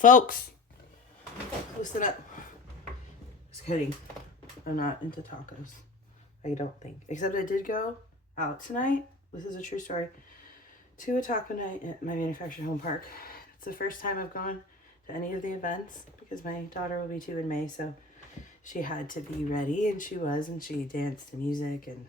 Folks, listen up. Just kidding. I'm not into tacos. I don't think. Except I did go out tonight. This is a true story. To a taco night at my manufactured home park. It's the first time I've gone to any of the events because my daughter will be 2 in May, so she had to be ready, and she was, and she danced to music and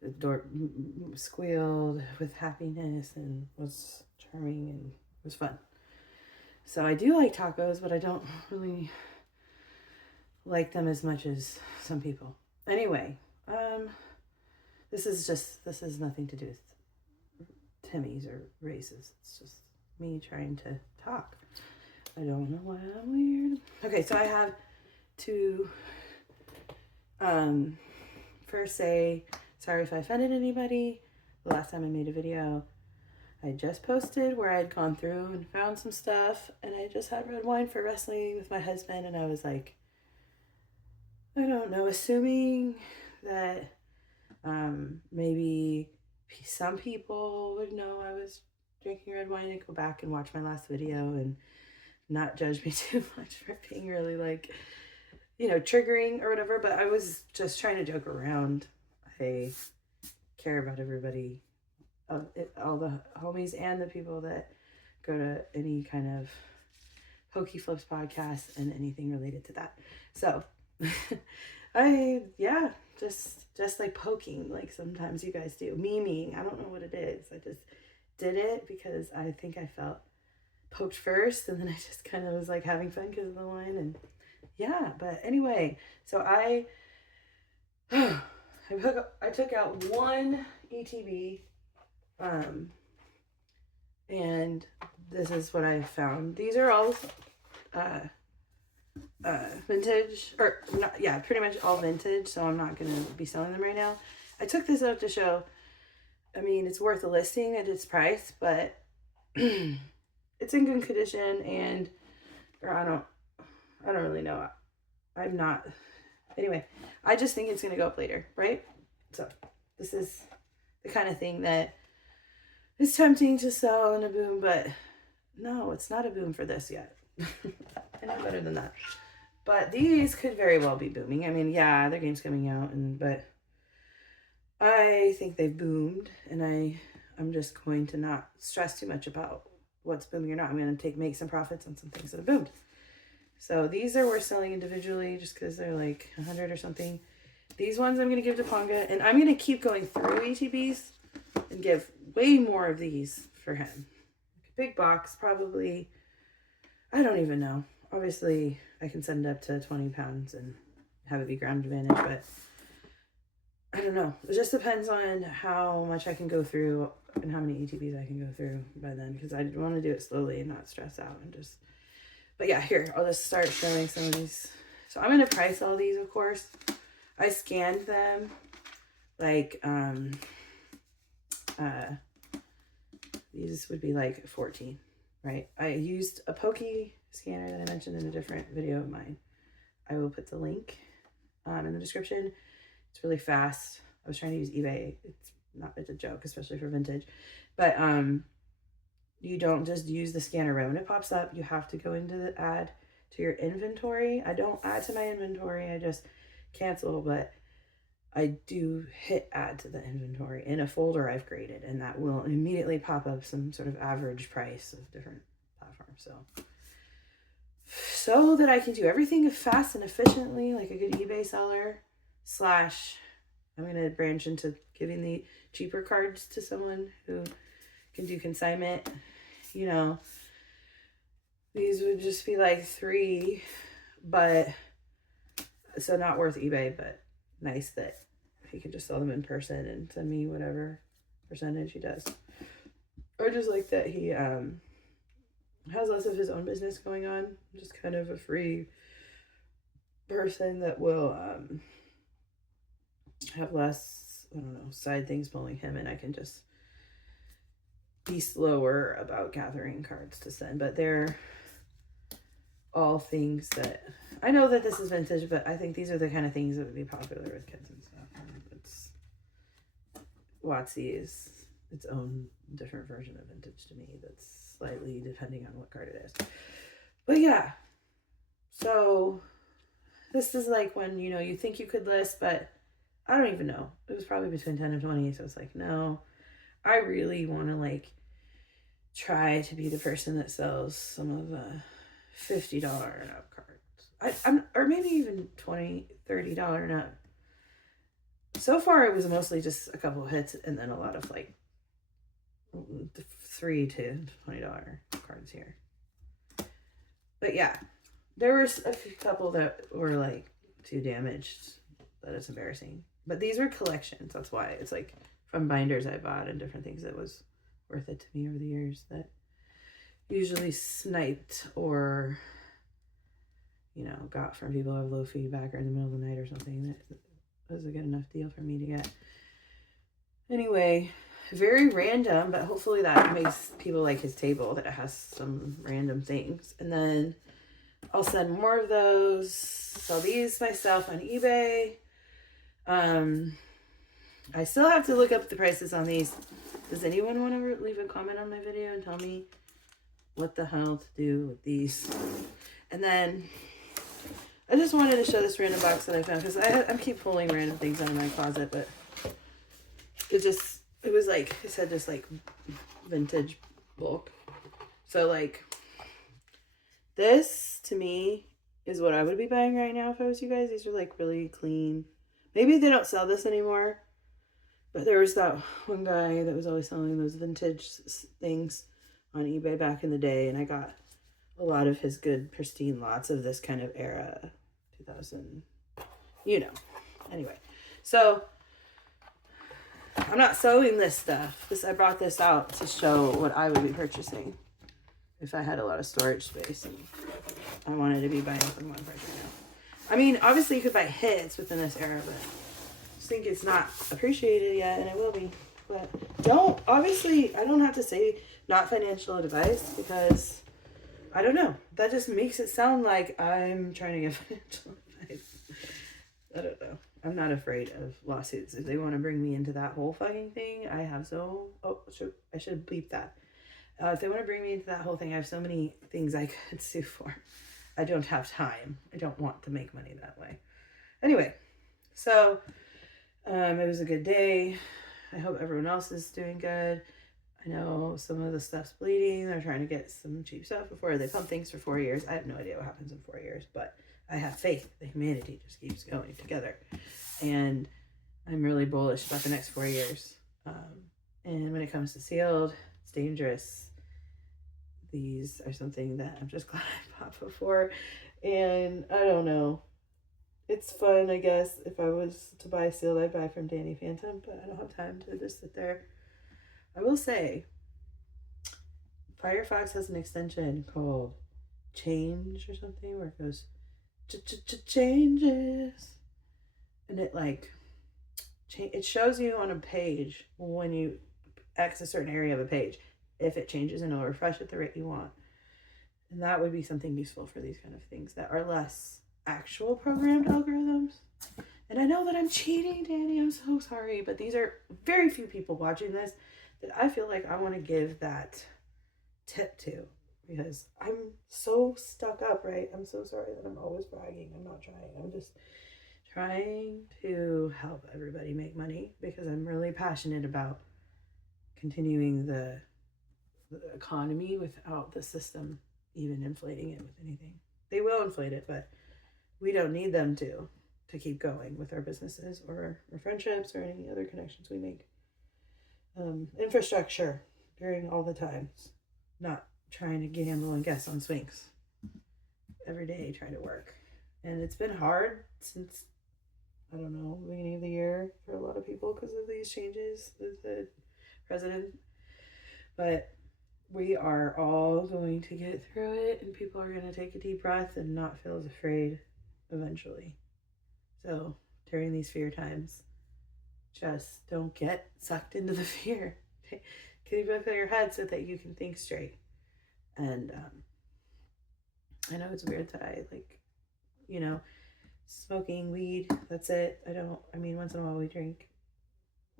the door squealed with happiness and was charming and it was fun. So I do like tacos, but I don't really like them as much as some people. Anyway, this is nothing to do with Timmy's or races. It's just me trying to talk. I don't know why I'm weird. Okay, so I have to first say sorry if I offended anybody. The last time I made a video, I just posted where I'd gone through and found some stuff, and I just had red wine for wrestling with my husband, and I was like, I don't know, assuming that maybe some people would know I was drinking red wine and go back and watch my last video and not judge me too much for being really like, triggering or whatever, but I was just trying to joke around. I care about everybody, all the homies and the people that go to any kind of Pokey Flips podcast and anything related to that. So just like poking, like sometimes you guys do, memeing. I don't know what it is. I just did it because I think I felt poked first, and then I just kind of was like having fun because of the wine, and yeah. But anyway, so I took out one ETB, and this is what I found. These are all vintage, or not, yeah, pretty much all vintage, so I'm not gonna be selling them right now. I took this up to show, I mean, it's worth a listing at its price, but it's in good condition, and I don't really know. I'm not, anyway, I just think it's gonna go up later, right? So this is the kind of thing that is tempting to sell in a boom, but no, it's not a boom for this yet. I know better than that. But these could very well be booming. I mean, yeah, their game's coming out, but I think they boomed, and I'm just going to not stress too much about what's booming or not. I'm going to make some profits on some things that have boomed. So these are worth selling individually just because they're like 100 or something. These ones I'm going to give to Ponga, and I'm going to keep going through ETBs and give way more of these for him. Big box, probably, I don't even know. Obviously, I can send it up to 20 pounds and have it be ground advantage, but I don't know. It just depends on how much I can go through and how many ETBs I can go through by then, because I want to do it slowly and not stress out and just, but yeah, here, I'll just start showing some of these. So I'm going to price all these, of course. I scanned them, like, these would be like 14, right? I used a Pokey scanner that I mentioned in a different video of mine. I will put the link in the description. It's really fast. I was trying to use eBay. It's a joke, especially for vintage. But you don't just use the scanner right when it pops up. You have to go into the add to your inventory. I don't add to my inventory. I just cancel, but I do hit add to the inventory in a folder I've created, and that will immediately pop up some sort of average price of different platforms. So that I can do everything fast and efficiently, like a good eBay seller, / I'm going to branch into giving the cheaper cards to someone who can do consignment. These would just be like 3, but so not worth eBay, but nice that he can just sell them in person and send me whatever percentage he does. I just like that he has less of his own business going on, just kind of a free person that will have less, I don't know, side things pulling him, and I can just be slower about gathering cards to send. But they're all things that, I know that this is vintage, but I think these are the kind of things that would be popular with kids and stuff. It's WotC is its own different version of vintage to me that's slightly depending on what card it is. But yeah, so this is like when, you know, you think you could list, but I don't even know. It was probably between 10 and 20. So it's like, no, I really want to like try to be the person that sells some of the $50 and up cards. I'm or maybe even $20, $30 and up. So far, it was mostly just a couple of hits and then a lot of like $3 to $20 cards here. But yeah, there was a couple that were like too damaged that it's embarrassing. But these were collections. That's why it's like from binders I bought and different things that was worth it to me over the years that usually sniped or, you know, got from people who have low feedback or in the middle of the night or something. That was a good enough deal for me to get. Anyway, very random, but hopefully that makes people like his table, that it has some random things. And then I'll send more of those. Sell these myself on eBay. I still have to look up the prices on these. Does anyone want to leave a comment on my video and tell me what the hell to do with these? And then I just wanted to show this random box that I found because I keep pulling random things out of my closet, but it was like, it said just like vintage bulk. So like this to me is what I would be buying right now if I was you guys. These are like really clean. Maybe they don't sell this anymore, but there was that one guy that was always selling those vintage things on eBay back in the day, and I got a lot of his good pristine lots of this kind of era, 2000, you know. Anyway, so I'm not selling this stuff. I brought this out to show what I would be purchasing if I had a lot of storage space and I wanted to be buying from one price right now. I mean, obviously you could buy hits within this era, but I just think it's not appreciated yet, and it will be. But obviously, I don't have to say not financial advice because I don't know. That just makes it sound like I'm trying to give financial advice. I don't know. I'm not afraid of lawsuits. If they want to bring me into that whole fucking thing, I should bleep that. If they want to bring me into that whole thing, I have so many things I could sue for. I don't have time. I don't want to make money that way. Anyway, so it was a good day. I hope everyone else is doing good. I know some of the stuff's bleeding. They're trying to get some cheap stuff before they pump things for 4 years. I have no idea what happens in 4 years, but I have faith that humanity just keeps going together. And I'm really bullish about the next 4 years. And when it comes to sealed, it's dangerous. These are something that I'm just glad I bought before. And I don't know. It's fun, I guess. If I was to buy sealed, I'd buy from Danny Phantom, but I don't have time to just sit there. I will say, Firefox has an extension called Change or something where it goes changes, and it like it shows you on a page when you X a certain area of a page if it changes, and it'll refresh at the rate you want. And that would be something useful for these kind of things that are less actual programmed algorithms. And I know that I'm cheating, Danny. I'm so sorry, but these are very few people watching this that I feel like I want to give that tip to, because I'm so stuck up, right? I'm so sorry that I'm always bragging. I'm not trying. I'm just trying to help everybody make money because I'm really passionate about continuing the economy without the system even inflating it with anything. They will inflate it, but we don't need them to keep going with our businesses or our friendships or any other connections we make. Infrastructure during all the times, not trying to gamble and guess on swings every day, trying to work. And it's been hard since, I don't know, the beginning of the year for a lot of people because of these changes with the president. But we are all going to get through it, and people are going to take a deep breath and not feel as afraid eventually. So during these fear times, just don't get sucked into the fear. Keep it in your head so that you can think straight. And I know it's weird that I smoking weed, that's it. Once in a while we drink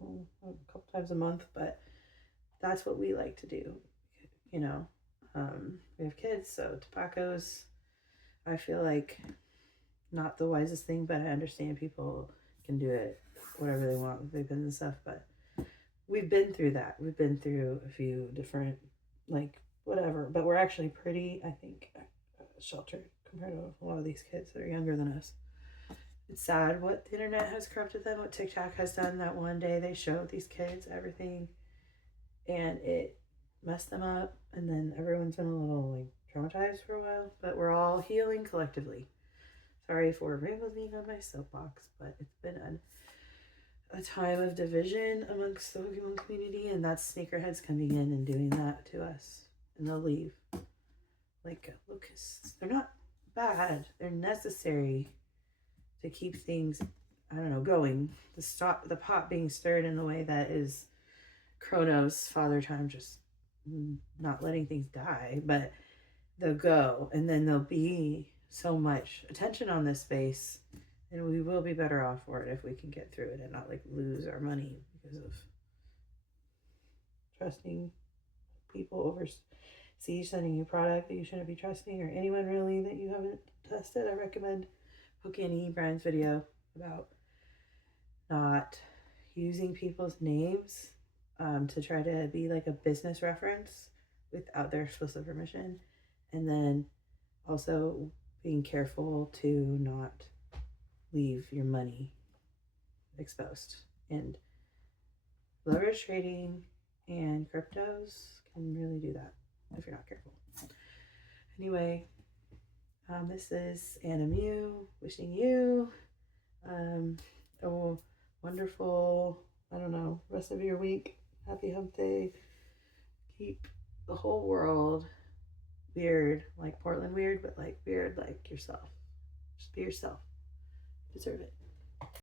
a couple times a month, but that's what we like to do. We have kids, so tobacco's, I feel like, not the wisest thing, but I understand people can do it whatever they want with vaping and stuff, but we've been through that. We've been through a few different, like, whatever, but we're actually pretty, I think, sheltered compared to a lot of these kids that are younger than us. It's sad what the internet has corrupted them, what TikTok has done. That one day they showed these kids everything and it messed them up, and then everyone's been a little like traumatized for a while, but we're all healing collectively. Sorry for Rainbows being on my soapbox, but it's been a time of division amongst the Pokemon community, and that's sneakerheads coming in and doing that to us, and they'll leave. Like locusts. They're not bad. They're necessary to keep things, I don't know, going. The pot being stirred in the way that is Chronos, Father Time, just not letting things die, but they'll go, and then there'll be so much attention on this space, and we will be better off for it if we can get through it and not like lose our money because of trusting people overseas sending you product that you shouldn't be trusting, or anyone really that you haven't tested. I recommend Pokey Brian's video about not using people's names to try to be like a business reference without their explicit permission, and then also being careful to not leave your money exposed. And leverage trading and cryptos can really do that if you're not careful. Anyway, this is Anna Mew wishing you a wonderful, I don't know, rest of your week. Happy hump day. Keep the whole world weird, like Portland weird, but like weird like yourself. Just be yourself. You deserve it.